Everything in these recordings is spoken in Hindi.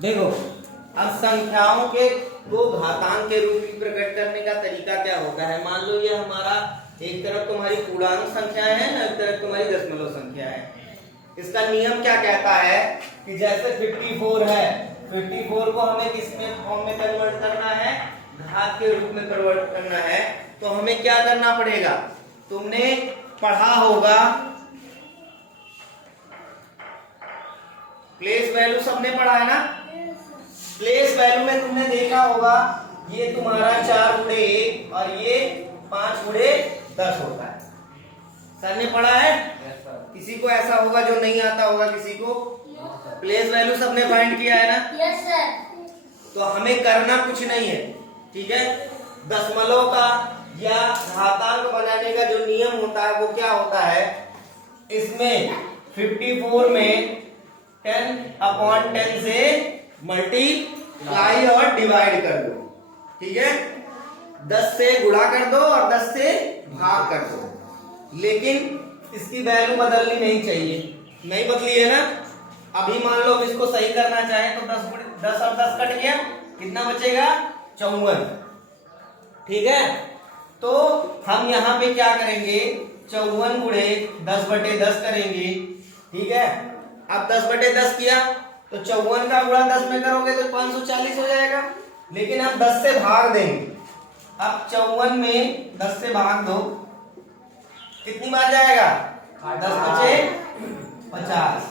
देखो, अब संख्याओं के को घातांक के रूप में प्रकट करने का तरीका क्या होता है। मान लो ये हमारा एक तरफ तुम्हारी पूर्णांक संख्याएं है ना, एक तरफ तुम्हारी दशमलव संख्या है। इसका नियम क्या कहता है कि जैसे 54 है, 54 को हमें किस में फॉर्म में कन्वर्ट करना है, घात के रूप में कन्वर्ट करना है, तो हमें क्या करना पड़ेगा। तुमने पढ़ा होगा, प्लेस वैल्यू सबने पढ़ा है ना। प्लेस वैल्यू में तुमने देखा होगा ये तुम्हारा 4 गुणे 1 और ये 5 गुणे 10 होता है। सर ने पढ़ा है। किसी को ऐसा होगा जो नहीं आता होगा किसी को। प्लेस वैल्यू सबने फाइंड किया है ना। Yes sir. तो हमें करना कुछ नहीं है, ठीक है। दशमलव का या घातांक बनाने का जो नियम होता है वो क्या होता है, इसमें 54 में 10/10 से मल्टीप्लाई और डिवाइड कर दो, ठीक है। 10 से गुणा कर दो और 10 से भाग कर दो, लेकिन इसकी वैल्यू बदलनी नहीं चाहिए। नहीं बदली है ना। अभी मान लो इसको सही करना चाहे तो 10 और 10 कट गया, कितना बचेगा 54, ठीक है। तो हम यहाँ पे क्या करेंगे, 54 गुणे 10/10 करेंगे, ठीक है। अब 10/10 किया तो 54 का गुणा 10 में करोगे तो 540 हो जाएगा, लेकिन हम 10 से भाग देंगे। अब 54 में 10 से भाग दो, कितनी बार जाएगा, 10 बचे 50,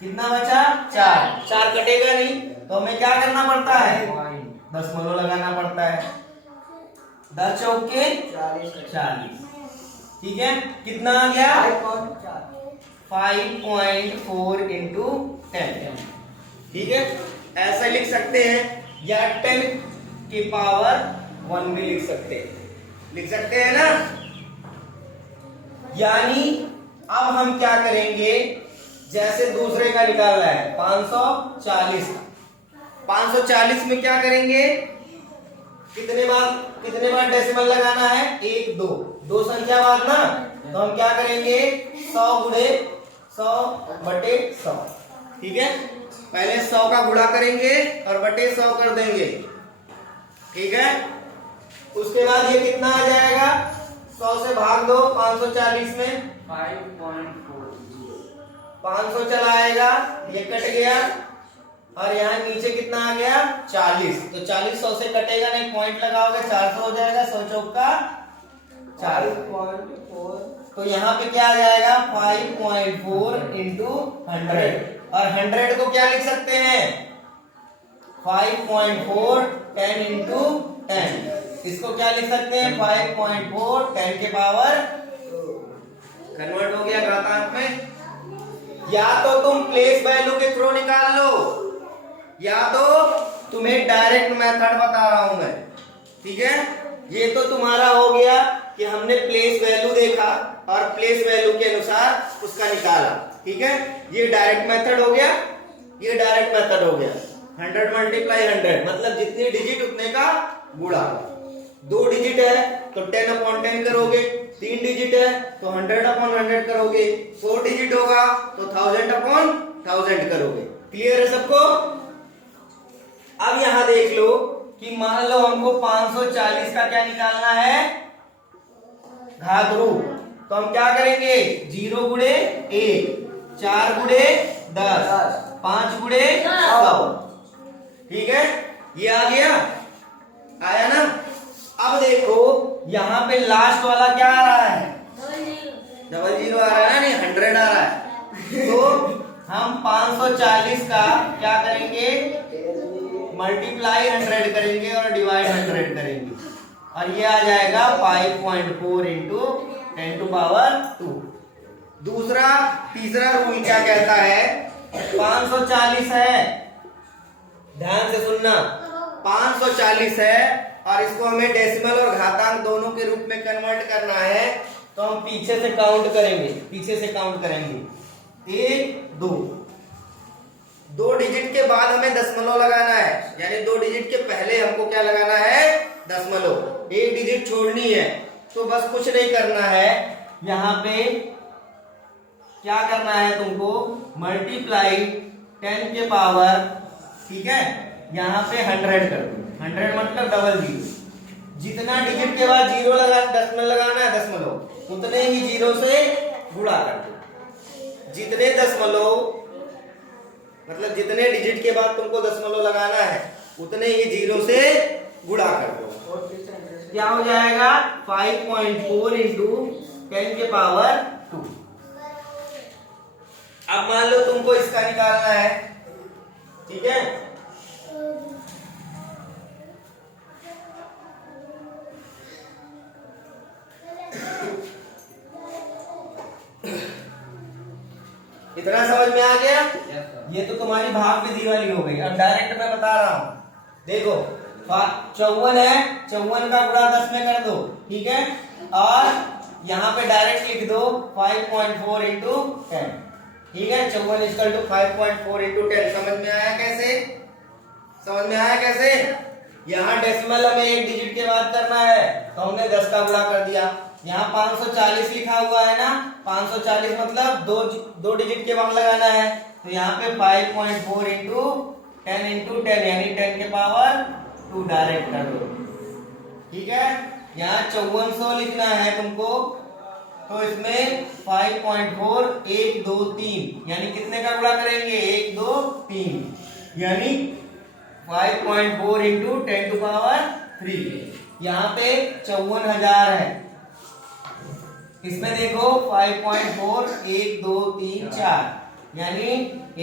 कितना बचा 4 कटेगा नहीं, तो हमें क्या करना पड़ता है, दशमलव लगाना पड़ता है। 10 चौके 40, ठीक है। कितना आ गया 5.4 इंटू 10, ठीक है। ऐसा लिख सकते हैं, या 10 की पावर 1 भी लिख सकते हैं ना। यानी अब हम क्या करेंगे, जैसे दूसरे का निकालना है 540, 540 में क्या करेंगे, कितने बार डेसिमल लगाना है, 1 2 संख्या बाद ना। तो हम क्या करेंगे 100 गुणे 100/100, ठीक है। पहले 100 का गुणा करेंगे और बटे 100 कर देंगे, ठीक है। उसके बाद ये कितना आ जाएगा, 100 से भाग दो 540 में, 500 चला आएगा, ये कट गया और यहाँ नीचे कितना आ गया 40, तो 40 100 से कटेगा नहीं, पॉइंट लगाओगे 400 हो जाएगा, 100 चौका 4, तो यहाँ पे क्या आ जाएगा 5.4 इंटू 100, और 100 को क्या लिख सकते हैं 5.4 10 इंटू 10, इसको क्या लिख सकते हैं 5.4 10 के पावर, कन्वर्ट हो गया घातांक में। या तो तुम प्लेस वैल्यू के थ्रू निकाल लो, या तो तुम्हें डायरेक्ट मेथड बता रहा हूं मैं, ठीक है। ये तो तुम्हारा हो गया कि हमने प्लेस वैल्यू देखा और प्लेस वैल्यू के अनुसार उसका निकाला, ठीक है। ये डायरेक्ट मेथड हो गया, ये डायरेक्ट मेथड हो गया। 100 × 100 मतलब जितनी डिजिट उतने का गुणा। 2 डिजिट है तो 10/10 करोगे, 3 डिजिट है तो 100/100 करोगे, 4 डिजिट होगा तो 1000/1000 करोगे। क्लियर है सबको। अब यहां देख लो कि मान लो हमको 540 का क्या निकालना है, घात रूप, तो हम क्या करेंगे 0 गुणे 1, 4 गुणे 10, 5 गुणे 100, ठीक है। ये आ गया, आया ना। अब देखो यहाँ पे लास्ट वाला क्या आ रहा है, 00 आ रहा है ना, नहीं 100 आ रहा है। तो हम 540 का क्या करेंगे, मल्टीप्लाई 100 करेंगे और डिवाइड 100 करेंगे, और ये आ जाएगा 5.4 इंटू 10⁻²। तीसरा रूल क्या कहता है, 540 है, ध्यान से सुनना, 540 है और इसको हमें डेसिमल और घातांक दोनों के रूप में कन्वर्ट करना है, तो हम पीछे से काउंट करेंगे 1 2 डिजिट के बाद हमें दशमलव लगाना है, यानी 2 डिजिट के पहले हमको क्या लगाना है दशमलव, 1 डिजिट छोड़नी है। तो बस कुछ नहीं करना है, यहाँ पे क्या करना है तुमको, मल्टीप्लाई 10 के पावर ठीक है, यहाँ पे 100 कर दो, 100 मतलब डबल जीरो, जितना डिजिट के बाद जीरो लगा दशमलव लगाना है दशमलव उतने ही जीरो से गुणा कर दो। जितने दशमलव मतलब जितने डिजिट के बाद तुमको दशमलव लगाना है उतने ही जीरो से गुणा कर दो। क्या हो जाएगा 5.4 इंटू 10 के पावर 2। अब मान लो तुमको इसका निकालना है, ठीक है, इतना समझ में आ गया? ये तो तुम्हारी भाग विधि वाली हो गई। अब डायरेक्ट मैं बता रहा हूं, देखो 54 है, 54 का गुणा 10 में कर दो, ठीक है, और यहाँ पे डायरेक्ट लिख दो 5.4 इंटू 10, ठीक है, 54 इक्वल टू 5.4 इंटू 10। समझ में आया कैसे? समझ में आया कैसे? यहाँ डेसिमल हमें एक डिजिट के बाद करना है तो हमने 10 का गुणा कर दिया। यहाँ 540 लिखा हुआ है ना, 540 मतलब दो डिजिट के बाद लगाना है, तो यहाँ पे 5.4 इंटू 10 यानी 10 के पावर 2 डायरेक्ट कर दो, ठीक है। यहाँ 5400 लिखना है तुमको, तो इसमें 5.4 1 2 3 यानी कितने का गुणा करेंगे 1 2 3 यानी 5.4 इंटू 10 टू पावर 3। यहाँ पे 54,000 है, इसमें देखो 5.4 1 2 3 4 यानी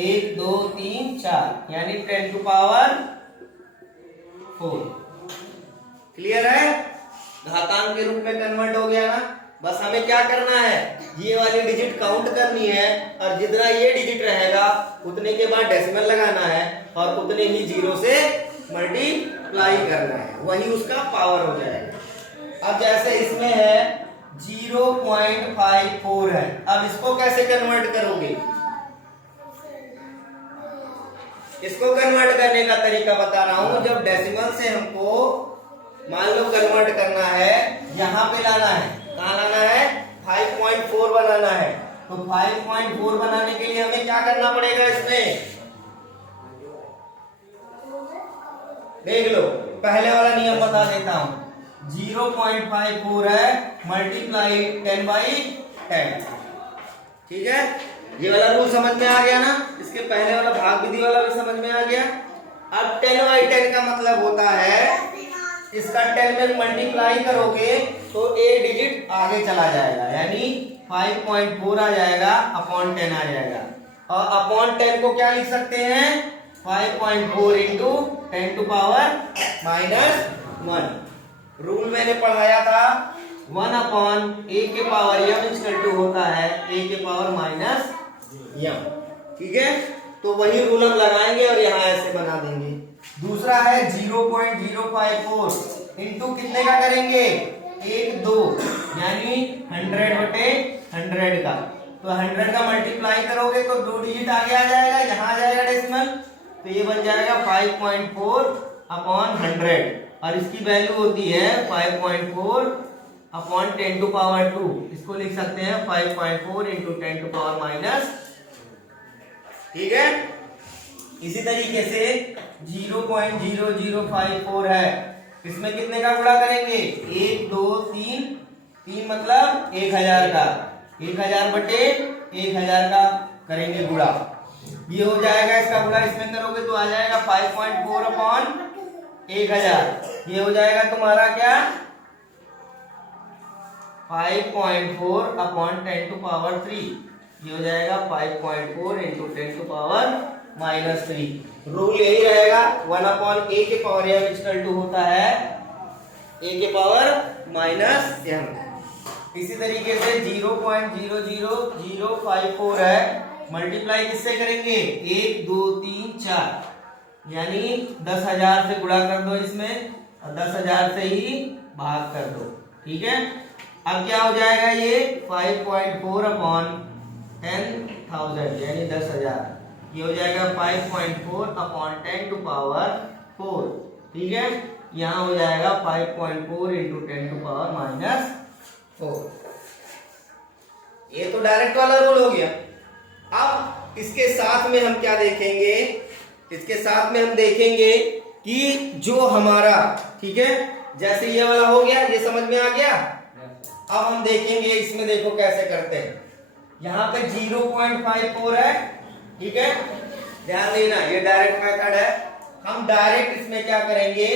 1 2 3 4 यानी 10 टू पावर 4। क्लियर है? घातांक के रूप में कन्वर्ट हो गया ना। बस हमें क्या करना है, ये वाली डिजिट काउंट करनी है और जितना ये डिजिट रहेगा उतने के बाद डेसिमल लगाना है और उतने ही जीरो से मल्टीप्लाई करना है, वही उसका पावर हो जाएगा। अब जैसे इसमें है 0.54 है, अब इसको कैसे कन्वर्ट करोगे? इसको कन्वर्ट करने का तरीका बता रहा हूं। जब डेसिमल से हमको मान लो कन्वर्ट करना है, यहां पे लाना है, कहां लाना है 5.4 बनाना है, तो 5.4 बनाने के लिए हमें क्या करना पड़ेगा? इसमें देख लो, पहले वाला नियम बता देता हूं, 0.54 है मल्टीप्लाई 10/10, ठीक है। ये वाला रूल समझ में आ गया ना? इसके पहले वाला भाग विधि वाला भी समझ में आ गया। अब 10/10 का मतलब होता है इसका 10 में मल्टीप्लाई करोगे तो एक डिजिट आगे चला जाएगा, यानी 5.4 आ जाएगा अपॉन 10 आ जाएगा, और अपॉन 10 को क्या लिख सकते हैं 5.4 इंटू 10 टू पावर -1। रूल मैंने पढ़ाया था 1 अपॉन a के पावर m इक्वल टू होता है a के पावर -m, ठीक है। तो वही रूल हम लगाएंगे और यहाँ ऐसे बना देंगे। दूसरा है 0.054 इंटू कितने का करेंगे 1 2 यानी 100/100 का, तो 100 का मल्टीप्लाई करोगे तो 2 डिजिट आगे आ जाएगा, यहाँ आ जाएगा डेसिमल, तो ये बन जाएगा 5.4 अपॉन 100 और इसकी वैल्यू होती है 5.4 अपॉन 10 टू पावर 2। इसको लिख सकते हैं 5.4 इंटू 10 टू पावर माइनस, ठीक है। इसी तरीके से 0.0054 है, इसमें कितने का गुणा करेंगे 1 2 3 3 मतलब 1000 का, 1000/1000 का करेंगे गुणा, ये हो जाएगा। इसका गुणा इसमें करोगे तो आ जाएगा 5.4 अपॉन 1000, ये हो जाएगा तुम्हारा क्या 5.4 अपॉन 10 टू पावर 3, ये हो जाएगा 5.4 इंटू 10 टू पावर -3। रूल यही रहेगा 1 अपॉन a के पावर m इक्वल टू होता है a के पावर -m। इसी तरीके से 0.00054 है, मल्टीप्लाई किससे करेंगे 1 2 3 4 यानी 10,000 से गुणा कर दो इसमें और 10,000 से ही भाग कर दो, ठीक है। अब क्या हो जाएगा ये 5.4 अपॉन 10,000 यानी 10,000, ये हो जाएगा 5.4 अपॉन 10 टू पावर 4, ठीक है। यहाँ हो जाएगा 5.4 इंटू 10 टू पावर -4। ये तो डायरेक्ट वाला रूल हो गया। अब इसके साथ में हम क्या देखेंगे इसके साथ में हम देखेंगे कि जो हमारा, ठीक है, जैसे ये वाला हो गया, ये समझ में आ गया। अब हम देखेंगे इसमें, देखो कैसे करते हैं। यहाँ पे 0.54 है, ठीक है, ध्यान देना, ये डायरेक्ट मेथड है। हम डायरेक्ट इसमें क्या करेंगे,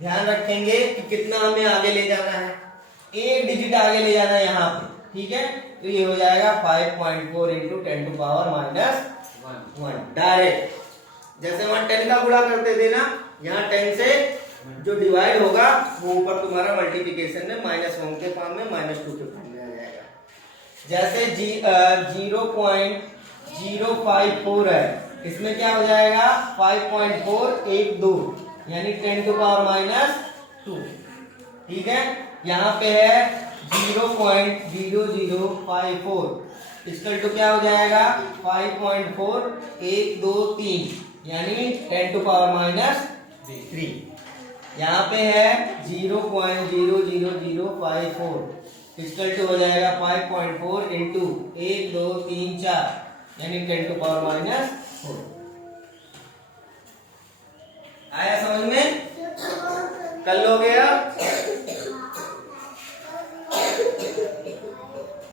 ध्यान रखेंगे कि कितना हमें आगे ले जाना है, एक डिजिट आगे ले जाना है यहाँ पे, ठीक है। तो ये हो जाएगा 5.4 इंटू 10 टू पावर -1 डायरेक्ट। जैसे वहां 10 का गुणा करते थे ना, यहाँ 10 से जो डिवाइड होगा वो ऊपर तुम्हारा मल्टीप्लिकेशन में -1 के फॉर्म में -2 के फॉर्म में आ जाएगा। जैसे 0.054 है, इसमें क्या हो जाएगा 5.482 यानी 10 टू पावर -2, ठीक है। यहाँ पे है 0.0054, इसका टू क्या हो जाएगा 5.4123 यानी 10 टू पावर -3। यहाँ पे है 0.00054, इसका टू हो जाएगा 5.4 इंटू 1 2 3 4 यानी 10 टू पावर -4। आया समझ में? कर लोगे